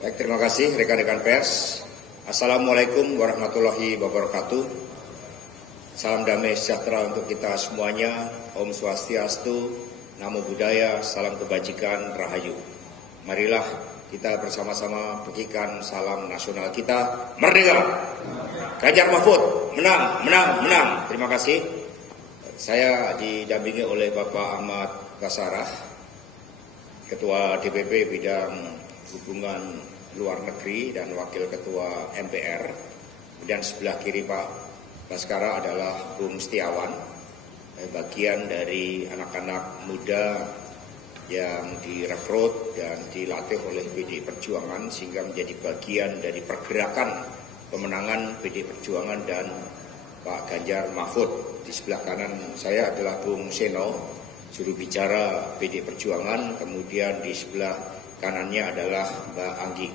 Baik, terima kasih rekan-rekan pers. Assalamualaikum warahmatullahi wabarakatuh. Salam damai sejahtera untuk kita semuanya. Om Swastiastu, Namo Buddhaya, salam kebajikan, rahayu. Marilah kita bersama-sama berikan salam nasional kita, merdeka. Ganjar Mahfud, menang, menang, menang. Terima kasih. Saya didampingi oleh Bapak Ahmad Basarah, Ketua DPP bidang Hubungan Luar Negeri dan Wakil Ketua MPR. Kemudian sebelah kiri Pak Baskara adalah Bung Setiawan, bagian dari anak-anak muda yang direkrut dan dilatih oleh PDI Perjuangan sehingga menjadi bagian dari pergerakan pemenangan PDI Perjuangan dan Pak Ganjar Mahfud. Di sebelah kanan saya adalah Bung Seno, juru bicara PDI Perjuangan, kemudian di sebelah kanannya adalah Mbak Anggi.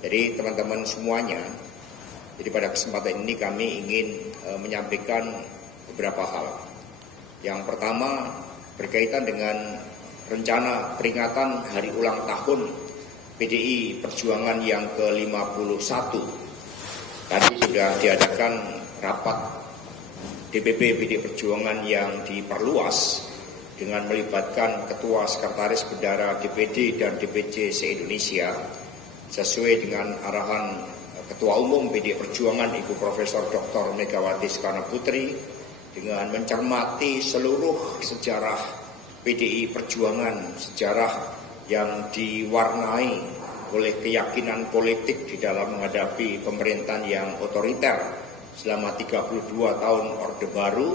Jadi teman-teman semuanya, jadi pada kesempatan ini kami ingin menyampaikan beberapa hal. Yang pertama berkaitan dengan rencana peringatan hari ulang tahun PDI Perjuangan yang ke-51. Tadi sudah diadakan rapat DPP PDI Perjuangan yang diperluas dengan melibatkan Ketua Sekretaris Bendara DPD dan DPC se-Indonesia sesuai dengan arahan Ketua Umum PDI Perjuangan Ibu Profesor Dr. Megawati Soekarno Putri dengan mencermati seluruh sejarah PDI Perjuangan, sejarah yang diwarnai oleh keyakinan politik di dalam menghadapi pemerintahan yang otoriter selama 32 tahun Orde Baru.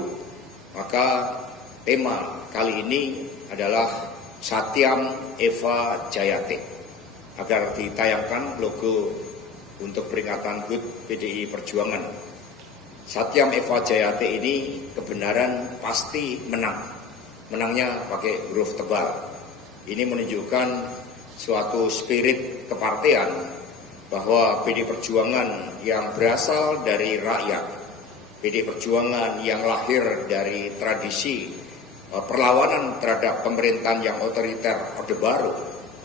Maka tema kali ini adalah Satyam Eva Jayate, agar ditayangkan logo untuk peringatan HUT PDI Perjuangan. Satyam Eva Jayate ini kebenaran pasti menang. Menangnya pakai huruf tebal. Ini menunjukkan suatu spirit kepartean bahwa PDI Perjuangan yang berasal dari rakyat, PDI Perjuangan yang lahir dari tradisi perlawanan terhadap pemerintahan yang otoriter Orde Baru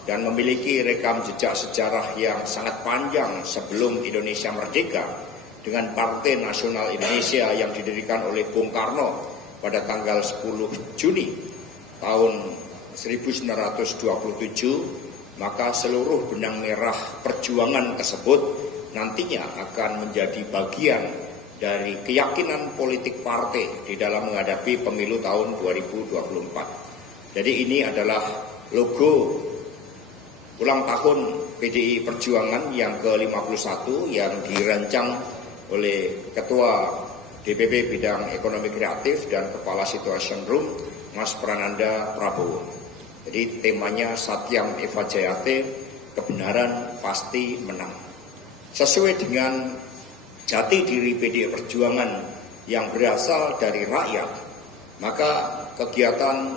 dan memiliki rekam jejak sejarah yang sangat panjang sebelum Indonesia merdeka dengan Partai Nasional Indonesia yang didirikan oleh Bung Karno pada tanggal 10 Juni tahun 1927, maka seluruh benang merah perjuangan tersebut nantinya akan menjadi bagian dari keyakinan politik partai di dalam menghadapi pemilu tahun 2024. Jadi ini adalah logo ulang tahun PDI Perjuangan yang ke-51 yang dirancang oleh Ketua DPP Bidang Ekonomi Kreatif dan Kepala Situation Room Mas Prananda Prabowo. Jadi temanya Satyam Eva Jayate, kebenaran pasti menang. Sesuai dengan jati diri PDI Perjuangan yang berasal dari rakyat, maka kegiatan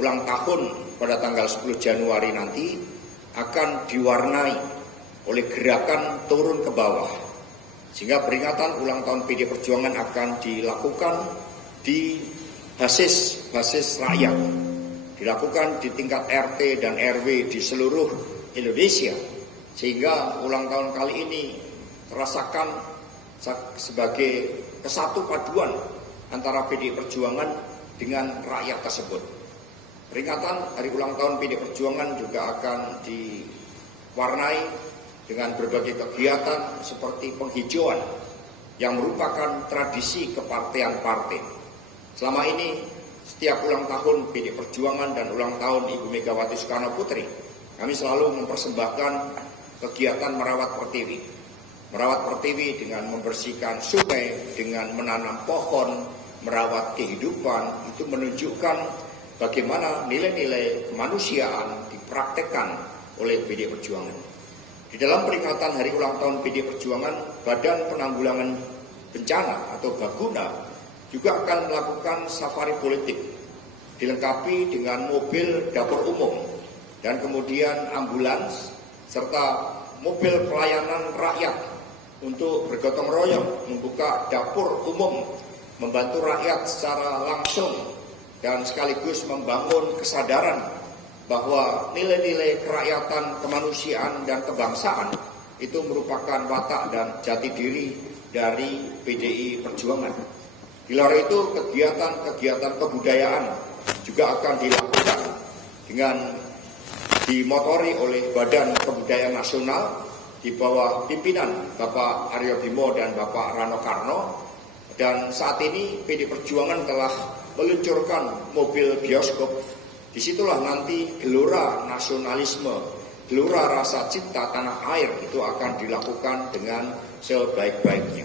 ulang tahun pada tanggal 10 Januari nanti akan diwarnai oleh gerakan turun ke bawah, sehingga peringatan ulang tahun PDI Perjuangan akan dilakukan di basis rakyat, dilakukan di tingkat RT dan RW di seluruh Indonesia, sehingga ulang tahun kali ini terasakan sebagai kesatu paduan antara PDI Perjuangan dengan rakyat tersebut. Peringatan hari ulang tahun PDI Perjuangan juga akan diwarnai dengan berbagai kegiatan seperti penghijauan yang merupakan tradisi kepartean partai. Selama ini setiap ulang tahun PDI Perjuangan dan ulang tahun Ibu Megawati Soekarno Putri, kami selalu mempersembahkan kegiatan merawat pertiwi. Merawat pertiwi dengan membersihkan sungai, dengan menanam pohon, merawat kehidupan, itu menunjukkan bagaimana nilai-nilai kemanusiaan dipraktekkan oleh PDI Perjuangan. Di dalam peringatan hari ulang tahun PDI Perjuangan, Badan Penanggulangan Bencana atau Baguna juga akan melakukan safari politik, dilengkapi dengan mobil dapur umum dan kemudian ambulans serta mobil pelayanan rakyat untuk bergotong royong membuka dapur umum, membantu rakyat secara langsung dan sekaligus membangun kesadaran bahwa nilai-nilai kerakyatan, kemanusiaan, dan kebangsaan itu merupakan watak dan jati diri dari PDI Perjuangan. Di luar itu kegiatan-kegiatan kebudayaan juga akan dilakukan dengan dimotori oleh Badan Kebudayaan Nasional di bawah pimpinan Bapak Aryo Bimo dan Bapak Rano Karno. Dan saat ini PDI Perjuangan telah meluncurkan mobil bioskop. Disitulah nanti gelora nasionalisme, gelora rasa cinta tanah air itu akan dilakukan dengan sebaik-baiknya.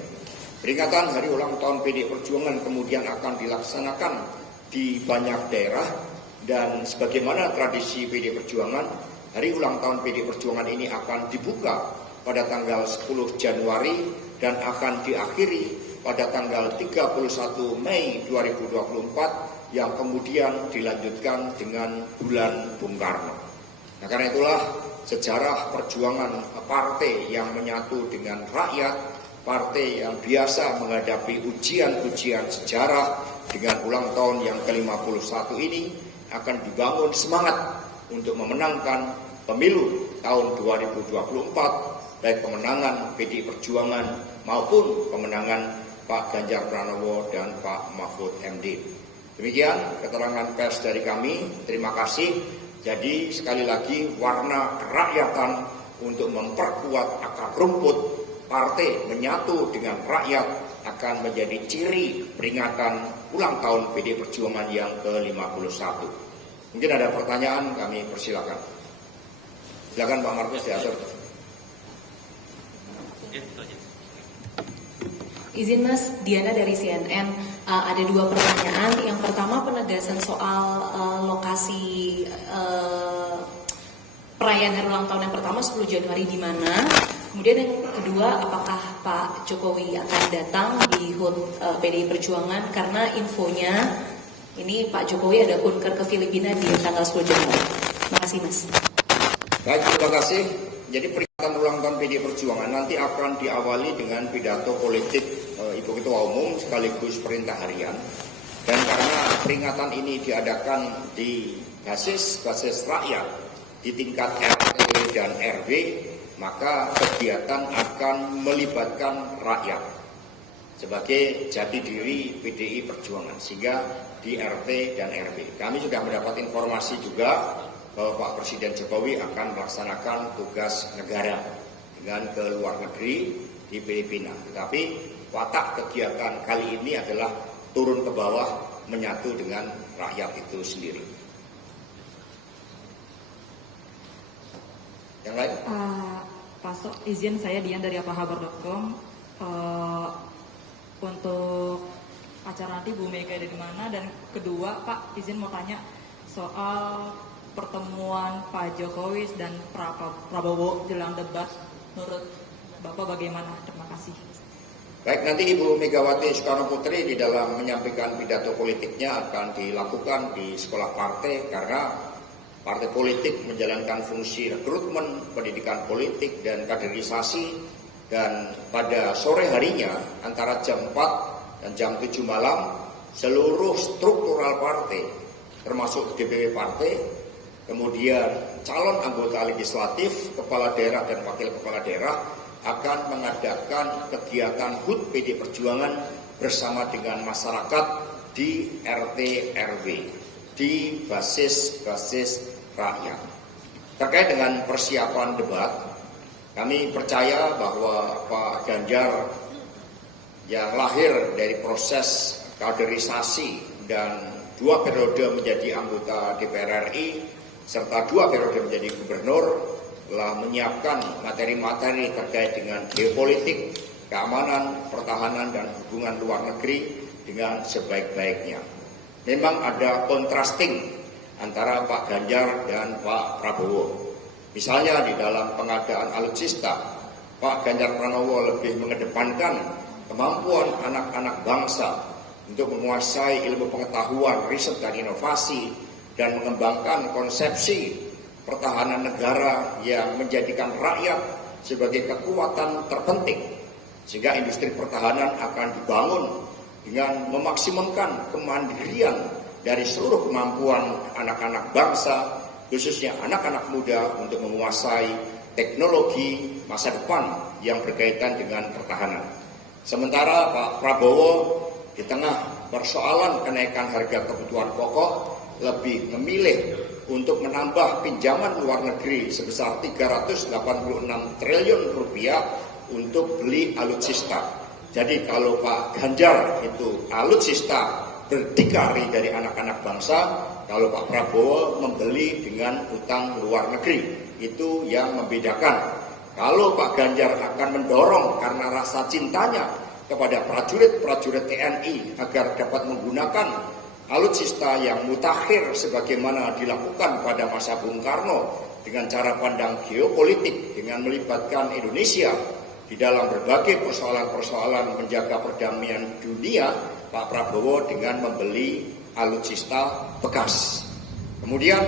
Peringatan Hari Ulang Tahun PDI Perjuangan kemudian akan dilaksanakan di banyak daerah, dan sebagaimana tradisi PDI Perjuangan, Hari Ulang Tahun PDI Perjuangan ini akan dibuka pada tanggal 10 Januari dan akan diakhiri pada tanggal 31 Mei 2024 yang kemudian dilanjutkan dengan bulan Bung Karno. Nah, karena itulah sejarah perjuangan partai yang menyatu dengan rakyat, partai yang biasa menghadapi ujian-ujian sejarah dengan ulang tahun yang ke-51 ini akan dibangun semangat untuk memenangkan pemilu tahun 2024, baik kemenangan PDI Perjuangan maupun kemenangan Pak Ganjar Pranowo dan Pak Mahfud MD. Demikian keterangan pers dari kami. Terima kasih. Jadi sekali lagi, warna kerakyatan untuk memperkuat akar rumput partai menyatu dengan rakyat akan menjadi ciri peringatan ulang tahun PDI Perjuangan yang ke-51. Mungkin ada pertanyaan, kami persilakan. Silakan Pak Markus diatur. Izin Mas, Diana dari CNN. Ada dua pertanyaan. Yang pertama penegasan soal lokasi perayaan hari ulang tahun yang pertama 10 Januari di mana. Kemudian yang kedua, apakah Pak Jokowi akan datang di HUT PDI Perjuangan, karena infonya ini Pak Jokowi ada kunker ke Filipina di tanggal 10 Januari. Terima kasih Mas. Baik, terima kasih. Jadi peringatan ulang tahun PDI Perjuangan nanti akan diawali dengan pidato politik Ibu Ketua Umum sekaligus perintah harian. Dan karena peringatan ini diadakan di basis rakyat di tingkat RT dan RW, maka kegiatan akan melibatkan rakyat sebagai jati diri PDI Perjuangan, sehingga di RT dan RW. Kami sudah mendapat informasi juga bahwa Pak Presiden Jokowi akan melaksanakan tugas negara dengan ke luar negeri di Filipina. Tetapi watak kegiatan kali ini adalah turun ke bawah, menyatu dengan rakyat itu sendiri. Yang lain? Pak Sok, izin saya Dian dari apahabar.com. Untuk acara nanti Bu Mega ada di mana? Dan kedua, Pak, izin mau tanya soal pertemuan Pak Jokowi dan Prabowo jelang debat. Menurut Bapak bagaimana? Terima kasih. Baik, nanti Ibu Megawati Soekarno Putri di dalam menyampaikan pidato politiknya akan dilakukan di sekolah partai, karena partai politik menjalankan fungsi rekrutmen, pendidikan politik, dan kaderisasi. Dan pada sore harinya antara jam 4 dan jam 7 malam, seluruh struktural partai termasuk DPW partai, kemudian calon anggota legislatif, kepala daerah dan wakil kepala daerah akan mengadakan kegiatan HUT PDI Perjuangan bersama dengan masyarakat di RT RW, di basis rakyat. Terkait dengan persiapan debat, kami percaya bahwa Pak Ganjar yang lahir dari proses kaderisasi dan 2 periode menjadi anggota DPR RI serta 2 periode menjadi gubernur telah menyiapkan materi-materi terkait dengan geopolitik, keamanan, pertahanan, dan hubungan luar negeri dengan sebaik-baiknya. Memang ada contrasting antara Pak Ganjar dan Pak Prabowo. Misalnya di dalam pengadaan alutsista, Pak Ganjar Pranowo lebih mengedepankan kemampuan anak-anak bangsa untuk menguasai ilmu pengetahuan, riset dan inovasi, dan mengembangkan konsepsi pertahanan negara yang menjadikan rakyat sebagai kekuatan terpenting, sehingga industri pertahanan akan dibangun dengan memaksimumkan kemandirian dari seluruh kemampuan anak-anak bangsa khususnya anak-anak muda untuk menguasai teknologi masa depan yang berkaitan dengan pertahanan. Sementara Pak Prabowo di tengah persoalan kenaikan harga kebutuhan pokok lebih memilih untuk menambah pinjaman luar negeri sebesar 386 triliun rupiah untuk beli alutsista. Jadi kalau Pak Ganjar itu alutsista berdikari dari anak-anak bangsa, kalau Pak Prabowo membeli dengan utang luar negeri. Itu yang membedakan. Kalau Pak Ganjar akan mendorong karena rasa cintanya kepada prajurit-prajurit TNI agar dapat menggunakan alutsista yang mutakhir sebagaimana dilakukan pada masa Bung Karno dengan cara pandang geopolitik dengan melibatkan Indonesia di dalam berbagai persoalan-persoalan menjaga perdamaian dunia, Pak Prabowo dengan membeli alutsista bekas. Kemudian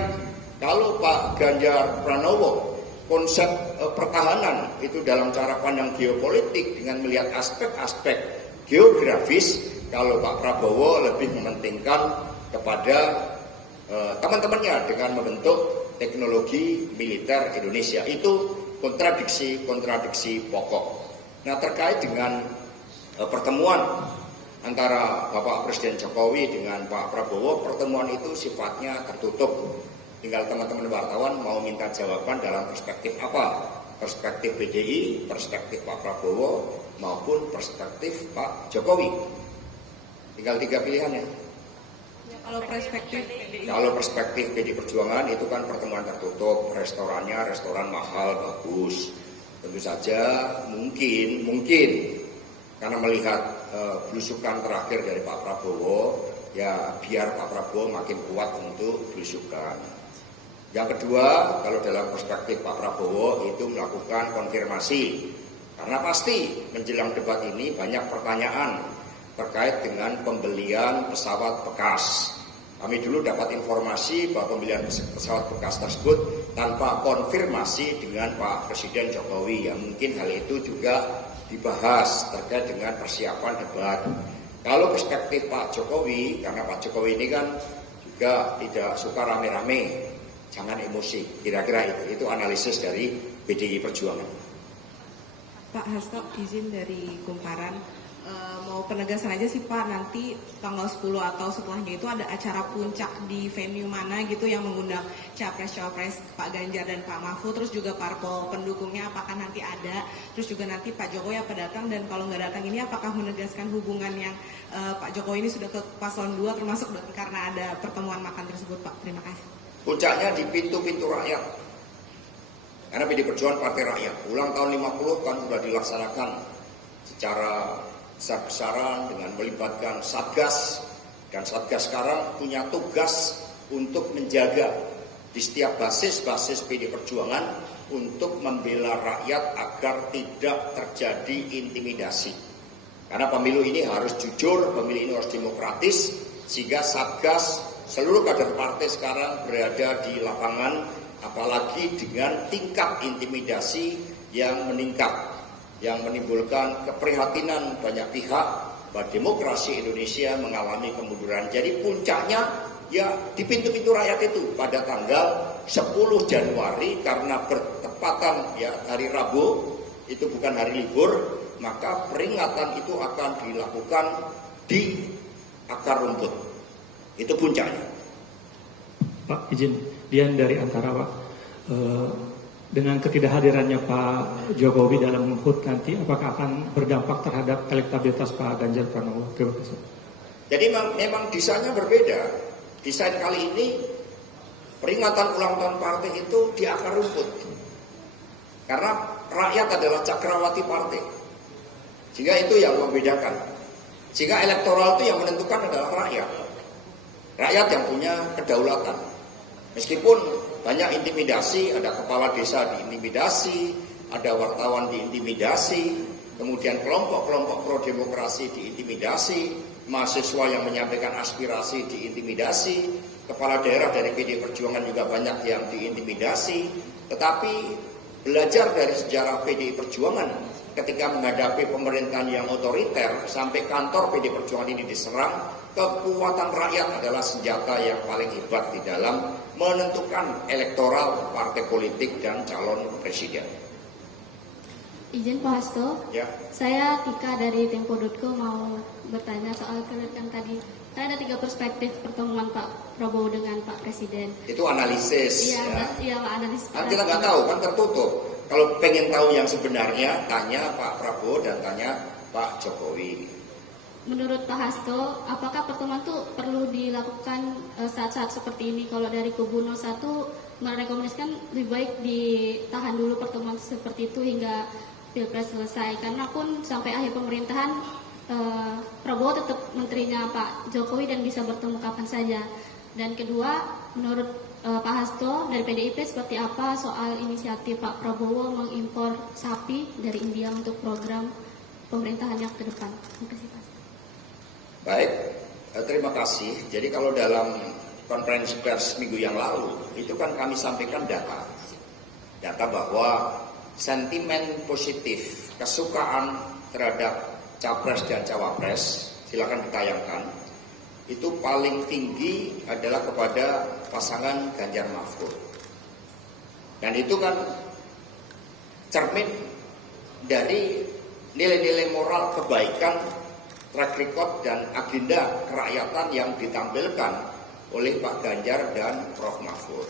kalau Pak Ganjar Pranowo konsep pertahanan itu dalam cara pandang geopolitik dengan melihat aspek-aspek geografis, kalau Pak Prabowo lebih mementingkan kepada teman-temannya dengan membentuk teknologi militer Indonesia. Itu kontradiksi pokok. Nah, terkait dengan pertemuan antara Bapak Presiden Jokowi dengan Pak Prabowo, pertemuan itu sifatnya tertutup. Tinggal teman-teman wartawan mau minta jawaban dalam perspektif apa? Perspektif PDI, perspektif Pak Prabowo, maupun perspektif Pak Jokowi. Tinggal 3 pilihannya. Ya, kalau perspektif PDI Perjuangan itu kan pertemuan tertutup, restorannya restoran mahal, bagus. Tentu saja mungkin karena melihat belusukan terakhir dari Pak Prabowo, ya biar Pak Prabowo makin kuat untuk belusukan. Yang kedua, kalau dalam perspektif Pak Prabowo itu melakukan konfirmasi. Karena pasti menjelang debat ini banyak pertanyaan terkait dengan pembelian pesawat bekas. Kami dulu dapat informasi bahwa pembelian pesawat bekas tersebut tanpa konfirmasi dengan Pak Presiden Jokowi. Ya mungkin hal itu juga dibahas terkait dengan persiapan debat. Kalau perspektif Pak Jokowi, karena Pak Jokowi ini kan juga tidak suka rame-rame, jangan emosi, kira-kira itu analisis dari PDI Perjuangan. Pak Hasto, izin dari Kumparan, mau penegasan aja sih Pak, nanti tanggal 10 atau setelahnya itu ada acara puncak di venue mana gitu yang mengundang Capres-Cawapres Pak Ganjar dan Pak Mahfud, terus juga parpol pendukungnya apakah nanti ada, terus juga nanti Pak Jokowi apa datang, dan kalau nggak datang ini apakah menegaskan hubungan yang Pak Jokowi ini sudah ke paslon 2 termasuk karena ada pertemuan makan tersebut Pak. Terima kasih. Puncaknya di pintu-pintu rakyat. Karena PDI Perjuangan partai rakyat. Ulang tahun 50 kan sudah dilaksanakan secara besar-besaran dengan melibatkan Satgas. Dan Satgas sekarang punya tugas untuk menjaga di setiap basis-basis PDI Perjuangan untuk membela rakyat agar tidak terjadi intimidasi. Karena pemilu ini harus jujur, pemilu ini harus demokratis, sehingga Satgas seluruh kader partai sekarang berada di lapangan, apalagi dengan tingkat intimidasi yang meningkat, yang menimbulkan keprihatinan banyak pihak bahwa demokrasi Indonesia mengalami kemunduran. Jadi puncaknya ya di pintu-pintu rakyat itu pada tanggal 10 Januari karena bertepatan ya hari Rabu, itu bukan hari libur, maka peringatan itu akan dilakukan di akar rumput. Itu puncaknya. Pak, izin, Dian dari Antara Pak. Dengan ketidakhadirannya Pak Jokowi dalam HUT nanti, apakah akan berdampak terhadap elektabilitas Pak Ganjar Pranowo? Terima kasih. Jadi memang desainnya berbeda. Desain kali ini peringatan ulang tahun partai itu di akar rumput. Karena rakyat adalah cakrawati partai. Sehingga itu yang membedakan. Sehingga elektoral itu yang menentukan adalah rakyat. Rakyat yang punya kedaulatan. Meskipun banyak intimidasi, ada kepala desa diintimidasi, ada wartawan diintimidasi, kemudian kelompok-kelompok pro demokrasi diintimidasi, mahasiswa yang menyampaikan aspirasi diintimidasi, kepala daerah dari PDI Perjuangan juga banyak yang diintimidasi. Tetapi belajar dari sejarah PDI Perjuangan ketika menghadapi pemerintahan yang otoriter sampai kantor PDI Perjuangan ini diserang, kekuatan rakyat adalah senjata yang paling hebat di dalam menentukan elektoral partai politik dan calon presiden. Izin Pak Hasto, Ya, saya Tika dari Tempo.co mau bertanya soal yang tadi. Saya ada 3 perspektif pertemuan Pak Prabowo dengan Pak Presiden. itu analisis. Iya, Ya. iya analisis. Kan kita nggak tahu, kan tertutup. Kalau pengen tahu yang sebenarnya, tanya Pak Prabowo dan tanya Pak Jokowi. Menurut Pak Hasto, apakah pertemuan itu perlu dilakukan saat-saat seperti ini? Kalau dari kubu 01 merekomendasikan lebih baik ditahan dulu pertemuan seperti itu hingga Pilpres selesai. Karena pun sampai akhir pemerintahan Prabowo tetap menterinya Pak Jokowi dan bisa bertemu kapan saja. Dan kedua, menurut Pak Hasto dari PDIP seperti apa soal inisiatif Pak Prabowo mengimpor sapi dari India untuk program pemerintahannya ke depan? Terima kasih Pak. Baik, terima kasih. Jadi kalau dalam konferensi pers minggu yang lalu, itu kan kami sampaikan data. Data bahwa sentimen positif, kesukaan terhadap Capres dan Cawapres, silakan ditayangkan, itu paling tinggi adalah kepada pasangan Ganjar Mahfud. Dan itu kan cermin dari nilai-nilai moral kebaikan, track record dan agenda kerakyatan yang ditampilkan oleh Pak Ganjar dan Prof. Mahfud.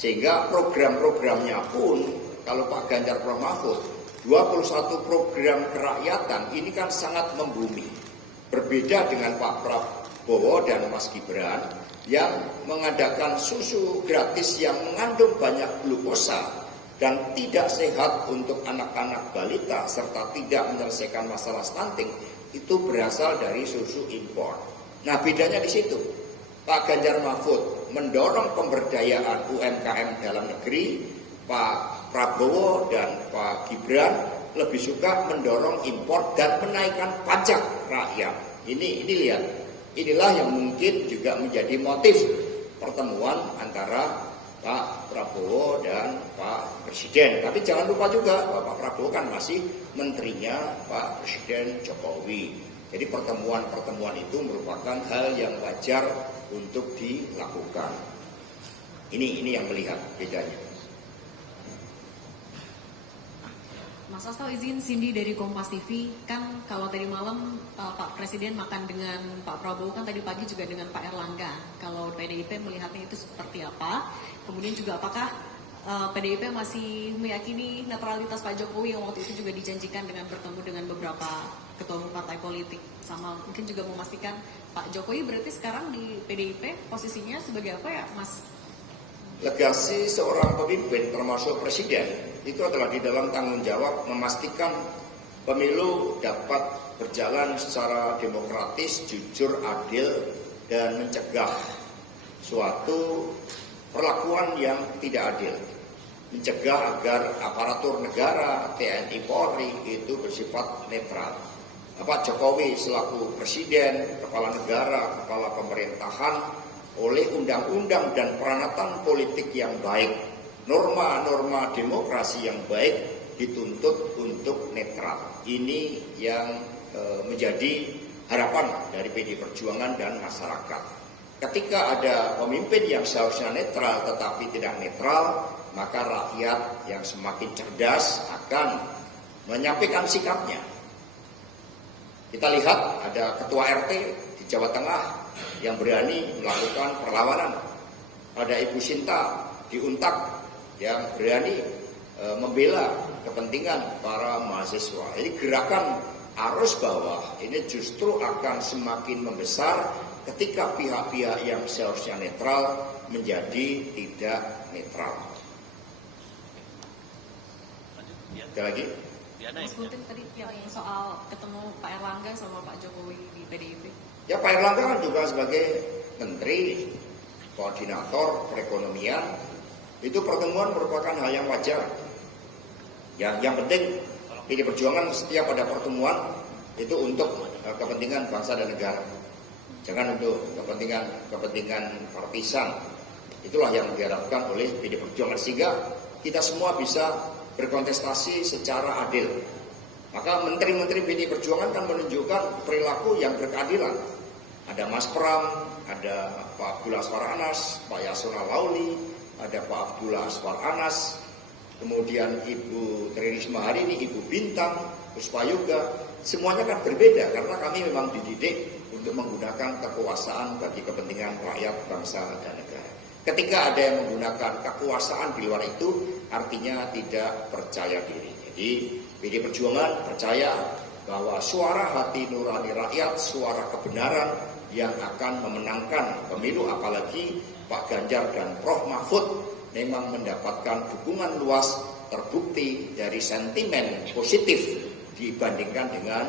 Sehingga program-programnya pun, kalau Pak Ganjar Prof. Mahfud, 21 program kerakyatan ini kan sangat membumi. Berbeda dengan Pak Prabowo dan Mas Gibran yang mengadakan susu gratis yang mengandung banyak glukosa dan tidak sehat untuk anak-anak balita serta tidak menyelesaikan masalah stunting, itu berasal dari susu impor. Nah, bedanya di situ. Pak Ganjar Mahfud mendorong pemberdayaan UMKM dalam negeri, Pak Prabowo dan Pak Gibran lebih suka mendorong impor dan menaikkan pajak rakyat. Ini lihat, inilah yang mungkin juga menjadi motif pertemuan antara Pak Prabowo dan Pak Presiden. Tapi jangan lupa juga Pak Prabowo kan masih menterinya Pak Presiden Jokowi. Jadi pertemuan-pertemuan itu merupakan hal yang wajar untuk dilakukan. Ini yang melihat bedanya. Mas Hasto, izin Cindy dari Kompas TV. Kan kalau tadi malam Pak Presiden makan dengan Pak Prabowo, kan tadi pagi juga dengan Pak Erlangga. Kalau PDIP melihatnya itu seperti apa? Kemudian juga apakah PDIP masih meyakini netralitas Pak Jokowi yang waktu itu juga dijanjikan dengan bertemu dengan beberapa ketua umum partai politik, sama mungkin juga memastikan Pak Jokowi berarti sekarang di PDIP posisinya sebagai apa ya, Mas? Legasi seorang pemimpin termasuk presiden itu adalah di dalam tanggung jawab memastikan pemilu dapat berjalan secara demokratis, jujur, adil, dan mencegah suatu perlakuan yang tidak adil. Mencegah agar aparatur negara, TNI Polri itu bersifat netral. Pak Jokowi selaku presiden, kepala negara, kepala pemerintahan, oleh undang-undang dan peranatan politik yang baik, norma-norma demokrasi yang baik dituntut untuk netral. Ini yang menjadi harapan dari PDI Perjuangan dan masyarakat. Ketika ada pemimpin yang seharusnya netral tetapi tidak netral, maka rakyat yang semakin cerdas akan menyampaikan sikapnya. Kita lihat ada ketua RT di Jawa Tengah yang berani melakukan perlawanan. Ada Ibu Sinta di Untak yang berani membela kepentingan para mahasiswa. Jadi gerakan arus bawah ini justru akan semakin membesar ketika pihak-pihak yang seharusnya netral menjadi tidak netral. Ada lagi? Mas Gunting tadi yang soal ketemu Pak Erlangga sama Pak Jokowi di PDIP. Ya, Pak Erlangga kan juga sebagai menteri, koordinator perekonomian, itu pertemuan merupakan hal yang wajar. Yang penting PDI Perjuangan setiap ada pertemuan itu untuk kepentingan bangsa dan negara. Jangan untuk kepentingan partisan. Itulah yang diharapkan oleh PDI Perjuangan sehingga kita semua bisa berkontestasi secara adil. Maka menteri-menteri PDI Perjuangan kan menunjukkan perilaku yang berkeadilan. Ada Mas Pram, ada Pak Abdullah Aswar Anas, Pak Yasona Lauli, ada Pak Abdullah Aswar Anas, kemudian Ibu Tri Risma hari ini, Ibu Bintang, Puspa Yoga, semuanya kan berbeda karena kami memang dididik untuk menggunakan kekuasaan bagi kepentingan rakyat, bangsa, dan negara. Ketika ada yang menggunakan kekuasaan di luar itu, artinya tidak percaya diri. Jadi PD Perjuangan percaya bahwa suara hati nurani rakyat, suara kebenaran yang akan memenangkan pemilu, apalagi Pak Ganjar dan Prof Mahfud memang mendapatkan dukungan luas, terbukti dari sentimen positif dibandingkan dengan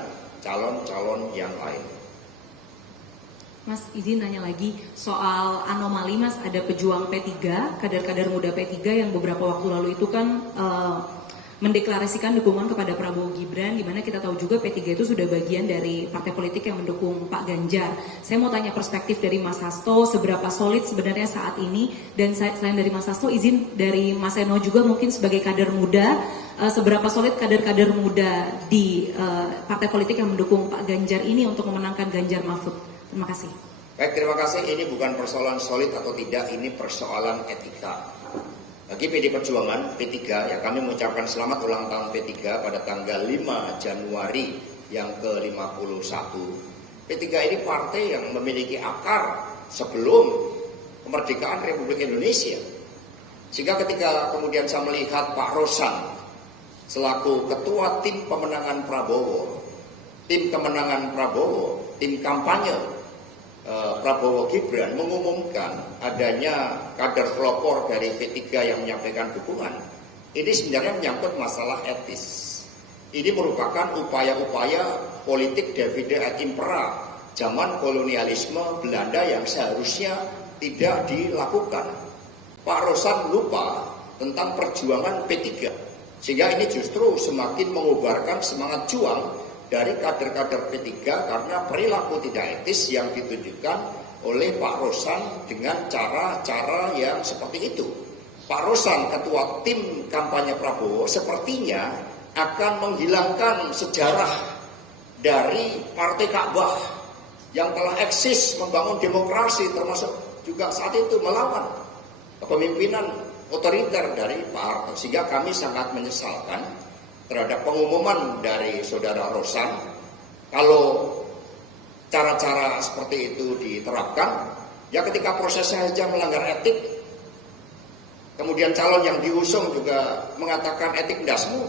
calon-calon yang lain. Mas, izin nanya lagi soal anomali, Mas. Ada pejuang P3, kader-kader muda P3 yang beberapa waktu lalu itu kan mendeklarasikan dukungan kepada Prabowo Gibran, di mana kita tahu juga P3 itu sudah bagian dari partai politik yang mendukung Pak Ganjar. Saya mau tanya perspektif dari Mas Hasto, seberapa solid sebenarnya saat ini, dan selain dari Mas Hasto, izin dari Mas Eno juga mungkin sebagai kader muda, seberapa solid kader-kader muda di partai politik yang mendukung Pak Ganjar ini untuk memenangkan Ganjar Mahfud. Terima kasih. Baik, terima kasih. Ini bukan persoalan solid atau tidak, ini persoalan etika. Bagi PD Perjuangan, P3, ya kami mengucapkan selamat ulang tahun P3 pada tanggal 5 Januari yang ke-51. P3 ini partai yang memiliki akar sebelum kemerdekaan Republik Indonesia. Sehingga ketika kemudian saya melihat Pak Rosan selaku ketua tim pemenangan Prabowo, tim kemenangan Prabowo, tim kampanye Prabowo Gibran mengumumkan adanya kader pelopor dari P3 yang menyampaikan dukungan, ini sebenarnya menyangkut masalah etis. Ini merupakan upaya-upaya politik divide et impera zaman kolonialisme Belanda yang seharusnya tidak dilakukan. Pak Rosan lupa tentang perjuangan P3, sehingga ini justru semakin mengobarkan semangat juang dari kader-kader P3 karena perilaku tidak etis yang ditunjukkan oleh Pak Rosan dengan cara-cara yang seperti itu. Pak Rosan, ketua tim kampanye Prabowo, sepertinya akan menghilangkan sejarah dari Partai Ka'bah yang telah eksis membangun demokrasi, termasuk juga saat itu melawan kepemimpinan otoriter dari Pak Harto. Sehingga kami sangat menyesalkan terhadap pengumuman dari saudara Rosan. Kalau cara-cara seperti itu diterapkan, ya ketika prosesnya saja melanggar etik, kemudian calon yang diusung juga mengatakan etik dasmu,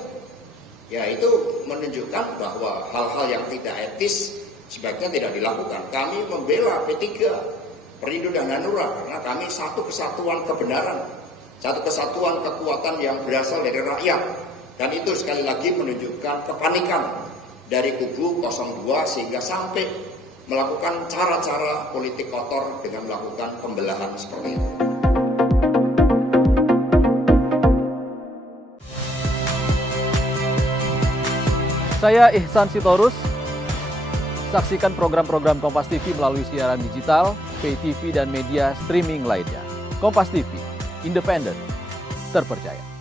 ya itu menunjukkan bahwa hal-hal yang tidak etis sebaiknya tidak dilakukan. Kami membela P3, Perindo dan Hanura, karena kami satu kesatuan kebenaran, satu kesatuan kekuatan yang berasal dari rakyat. Dan itu sekali lagi menunjukkan kepanikan dari kubu 02 sehingga sampai melakukan cara-cara politik kotor dengan melakukan pembelahan seperti itu. Saya Ihsan Sitorus. Saksikan program-program Kompas TV melalui siaran digital, pay TV dan media streaming lainnya. Kompas TV, independen, terpercaya.